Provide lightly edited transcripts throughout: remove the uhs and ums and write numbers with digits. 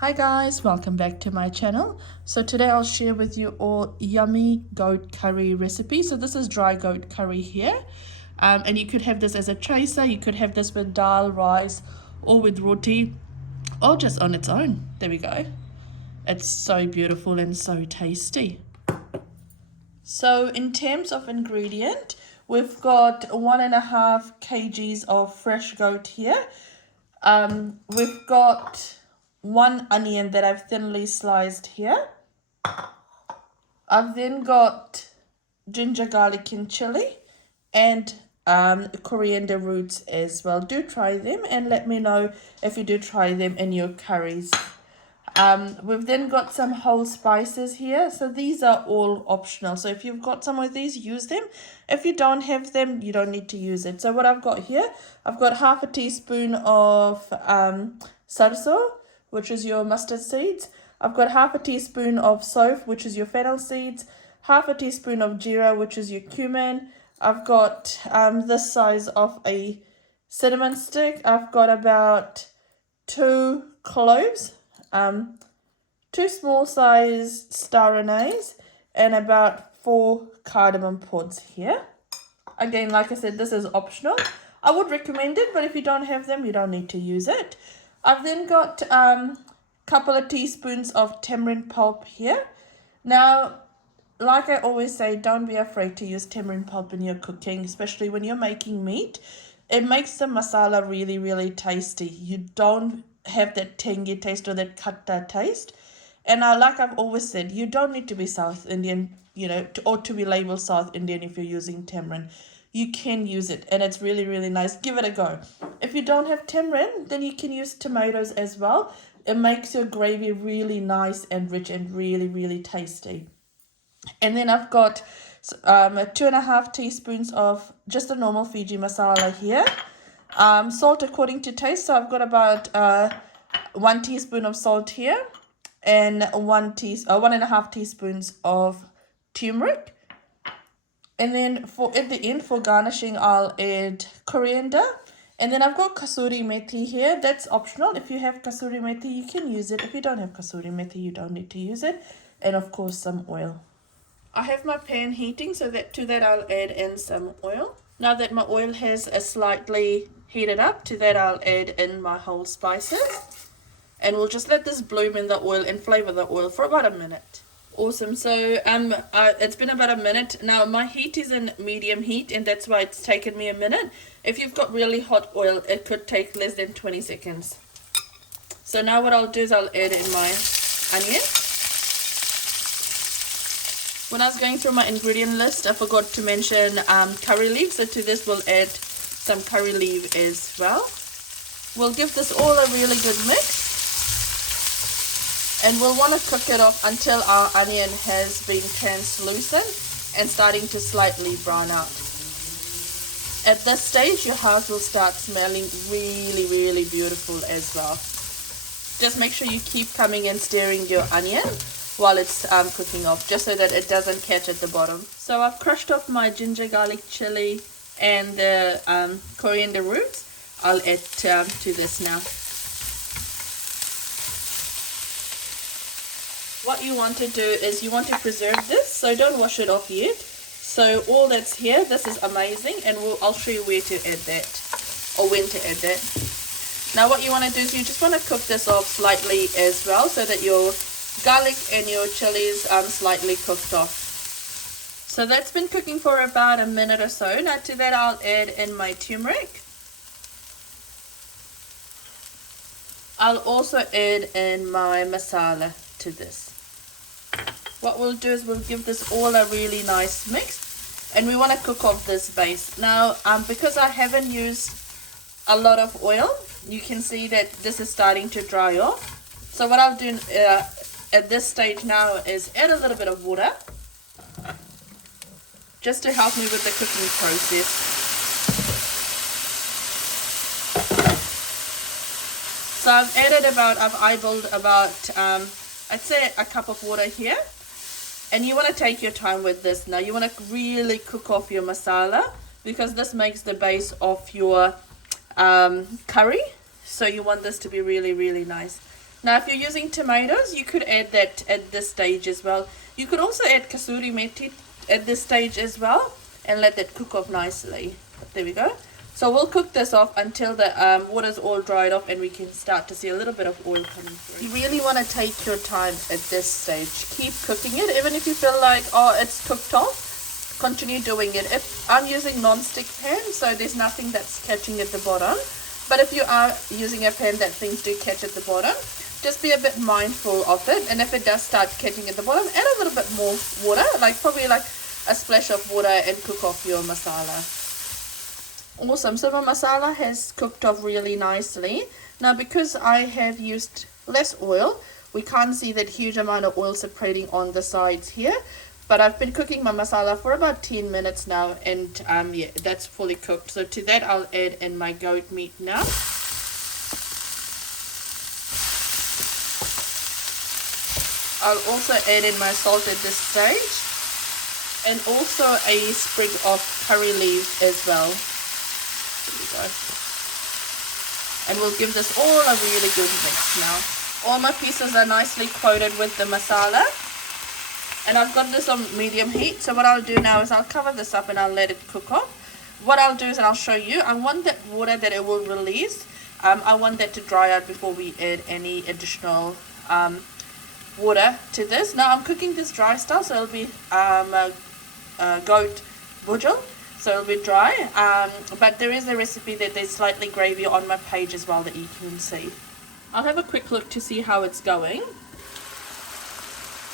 Hi guys, welcome back to my channel. So today I'll share with you all yummy goat curry recipe. So this is dry goat curry here. And you could have this as a chaser, you could have this with dal, rice, or with roti, or just on its own. There we go. It's so beautiful and so tasty. So in terms of ingredient, we've got 1.5 kgs of fresh goat here. We've got 1 onion that I've thinly sliced here. I've then got ginger, garlic, and chili, and coriander roots as well. Do try them and let me know if you do try them in your curries. We've then got some whole spices here. So these are all optional. So if you've got some of these, use them. If you don't have them, you don't need to use it. So what I've got here, I've got half a teaspoon of sarso, which is your mustard seeds. I've got half a teaspoon of sof, which is your fennel seeds. Half a teaspoon of jeera, which is your cumin. I've got this size of a cinnamon stick. I've got about 2 cloves, 2 small sized star anise, and about 4 cardamom pods here. Again, like I said, this is optional. I would recommend it, but if you don't have them, you don't need to use it. I've then got couple of teaspoons of tamarind pulp here. Now, like I always say, don't be afraid to use tamarind pulp in your cooking, especially when you're making meat. It makes the masala really, really tasty. You don't have that tangy taste or that katta taste. And like I've always said, you don't need to be South Indian, or to be labeled South Indian if you're using tamarind. You can use it and it's really, really nice. Give it a go. If you don't have tamarind, then you can use tomatoes as well. It makes your gravy really nice and rich and really, really tasty. And then I've got 2.5 teaspoons of just a normal Fiji masala here. Salt according to taste. So I've got about 1 teaspoon of salt here and 1.5 teaspoons of turmeric. And then at the end for garnishing, I'll add coriander. And then I've got kasuri methi here. That's optional. If you have kasuri methi, you can use it. If you don't have kasuri methi, you don't need to use it. And of course, some oil. I have my pan heating, so to that I'll add in some oil. Now that my oil has slightly heated up, to that I'll add in my whole spices. And we'll just let this bloom in the oil and flavor the oil for about a minute. Awesome. So it's been about a minute. Now my heat is in medium heat, and that's why it's taken me a minute. If you've got really hot oil, it could take less than 20 seconds. So now what I'll do is I'll add in my onion. When I was going through my ingredient list, I forgot to mention curry leaves. So to this we'll add some curry leaf as well. We'll give this all a really good mix. And we'll want to cook it off until our onion has been translucent and starting to slightly brown out. At this stage, your house will start smelling really, really beautiful as well. Just make sure you keep coming and stirring your onion while it's cooking off, just so that it doesn't catch at the bottom. So I've crushed off my ginger, garlic, chili, and the coriander roots. I'll add to this now. What you want to do is you want to preserve this, so don't wash it off yet. So all that's here, this is amazing, and I'll show you where to add that, or when to add that. Now what you want to do is you just want to cook this off slightly as well, so that your garlic and your chilies slightly cooked off. So that's been cooking for about a minute or so. Now to that I'll add in my turmeric. I'll also add in my masala to this. What we'll do is we'll give this all a really nice mix, and we want to cook off this base. Now because I haven't used a lot of oil, you can see that this is starting to dry off. So what I'll do at this stage now is add a little bit of water just to help me with the cooking process. So I've eyeballed about I'd say a cup of water here. And you want to take your time with this. Now you want to really cook off your masala, because this makes the base of your curry. So you want this to be really, really nice. Now if you're using tomatoes, you could add that at this stage as well. You could also add kasuri methi at this stage as well and let that cook off nicely. There we go. So we'll cook this off until the water's all dried off and we can start to see a little bit of oil coming through. You really want to take your time at this stage. Keep cooking it, even if you feel like, oh, it's cooked off, continue doing it. If I'm using non-stick pan, so there's nothing that's catching at the bottom. But if you are using a pan that things do catch at the bottom, just be a bit mindful of it. And if it does start catching at the bottom, add a little bit more water, probably like a splash of water, and cook off your masala. Awesome, so my masala has cooked off really nicely. Now because I have used less oil, we can't see that huge amount of oil separating on the sides here. But I've been cooking my masala for about 10 minutes now, and yeah, that's fully cooked. So to that I'll add in my goat meat now. I'll also add in my salt at this stage, and also a sprig of curry leaves as well. There we go. And we'll give this all a really good mix now. All my pieces are nicely coated with the masala, and I've got this on medium heat. So what I'll do now is I'll cover this up and I'll let it cook off. What I'll do is, and I'll show you, I want that water that it will release, I want that to dry out before we add any additional water to this. Now I'm cooking this dry style, so it'll be goat bujal, so it'll be dry, but there is a recipe that there's slightly gravy on my page as well that you can see. I'll have a quick look to see how it's going.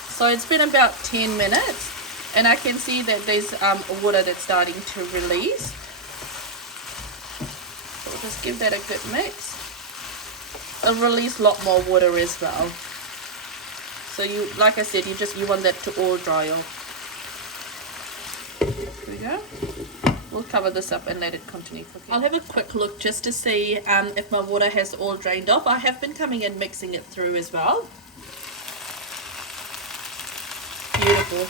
So it's been about 10 minutes and I can see that there's water that's starting to release. So we'll just give that a good mix. It'll release a lot more water as well. So you, like I said, you want that to all dry off. There we go. We'll cover this up and let it continue cooking. I'll have a quick look just to see if my water has all drained off. I have been coming and mixing it through as well. Beautiful.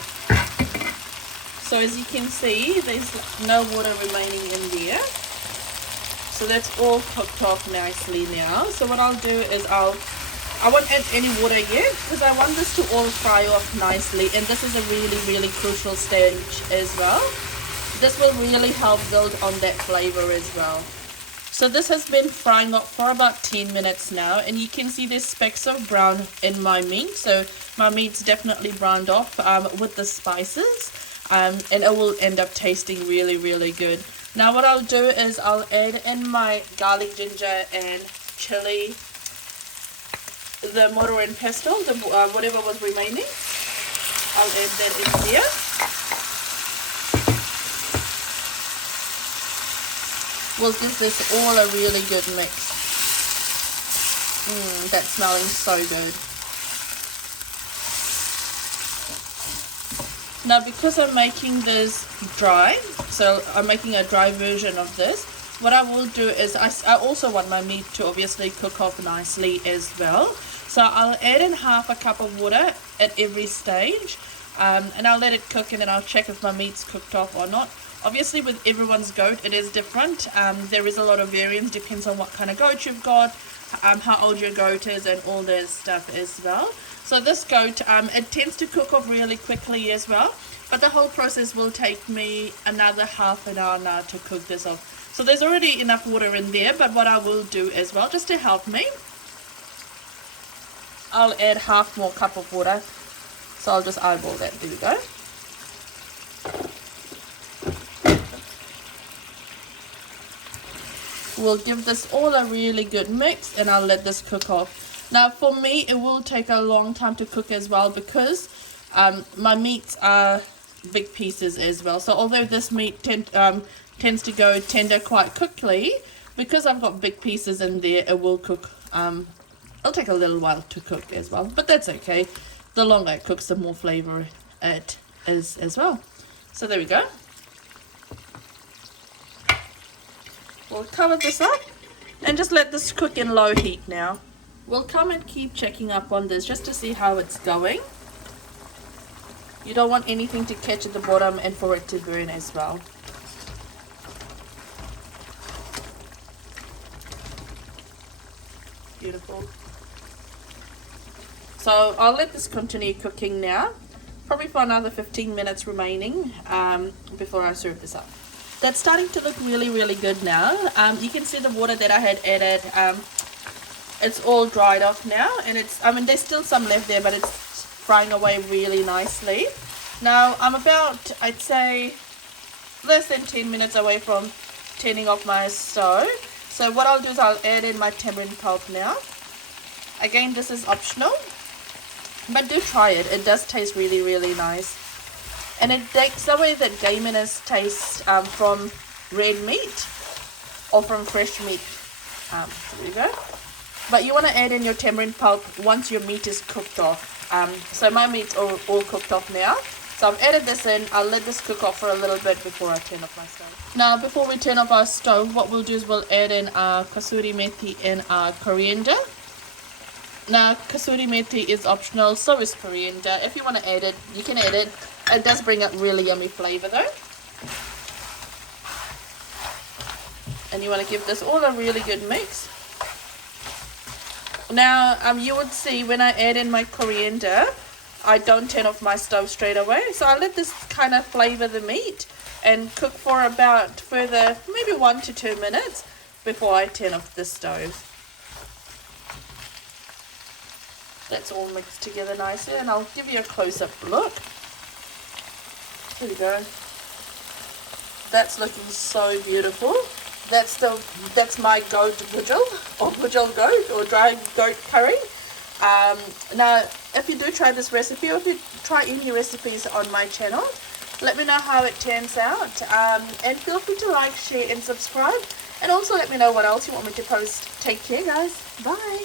So as you can see, there's no water remaining in there. So that's all cooked off nicely now. So what I'll do is I won't add any water yet because I want this to all fry off nicely, and this is a really crucial stage as well. This will really help build on that flavor as well. So this has been frying up for about 10 minutes now, and you can see there's specks of brown in my meat. So my meat's definitely browned off with the spices, and it will end up tasting really good. Now what I'll do is I'll add in my garlic, ginger and chilli, the mortar and pestle, whatever was remaining. I'll add that in here. We'll give this all a really good mix. That's smelling so good. Now because I'm making this dry, so I'm making a dry version of this, what I will do is I also want my meat to obviously cook off nicely as well. So I'll add in half a cup of water at every stage, and I'll let it cook, and then I'll check if my meat's cooked off or not. Obviously with everyone's goat it is different. There is a lot of variance, depends on what kind of goat you've got, how old your goat is, and all that stuff as well. So this goat, it tends to cook off really quickly as well, but the whole process will take me another half an hour now to cook this off. So there's already enough water in there, but what I will do as well, just to help me, I'll add half more cup of water. So I'll just eyeball that. There we go. We'll give this all a really good mix, and I'll let this cook off. Now for me it will take a long time to cook as well, because my meats are big pieces as well. So although this meat tends to go tender quite quickly, because I've got big pieces in there, it will cook. It'll take a little while to cook as well, but that's okay. The longer it cooks, the more flavor it is as well. So there we go. We'll cover this up and just let this cook in low heat now. We'll come and keep checking up on this just to see how it's going. You don't want anything to catch at the bottom and for it to burn as well. Beautiful. So I'll let this continue cooking now, probably for another 15 minutes remaining before I serve this up. That's starting to look really, really good now. You can see the water that I had added, it's all dried off now, and there's still some left there, but it's frying away really nicely. Now I'm about, I'd say, less than 10 minutes away from turning off my stove. So what I'll do is I'll add in my tamarind pulp now. Again, this is optional, but do try it. It does taste really, really nice. And it takes away the gaminess taste from red meat or from fresh meat. There you go. But you want to add in your tamarind pulp once your meat is cooked off. So my meat's all cooked off now. So I've added this in. I'll let this cook off for a little bit before I turn off my stove. Now before we turn off our stove, what we'll do is we'll add in our kasuri methi and our coriander. Now kasuri methi is optional, so is coriander. If you want to add it, you can add it. It does bring up really yummy flavor though. And you want to give this all a really good mix. Now you would see when I add in my coriander, I don't turn off my stove straight away. So I let this kind of flavor the meat and cook for about further maybe 1 to 2 minutes before I turn off the stove. That's all mixed together nicely, and I'll give you a close-up look. There we go. That's looking so beautiful. That's my goat bujal, or bujal goat, or dry goat curry. Now, if you do try this recipe, or if you try any recipes on my channel, let me know how it turns out. And feel free to like, share, and subscribe. And also let me know what else you want me to post. Take care, guys. Bye.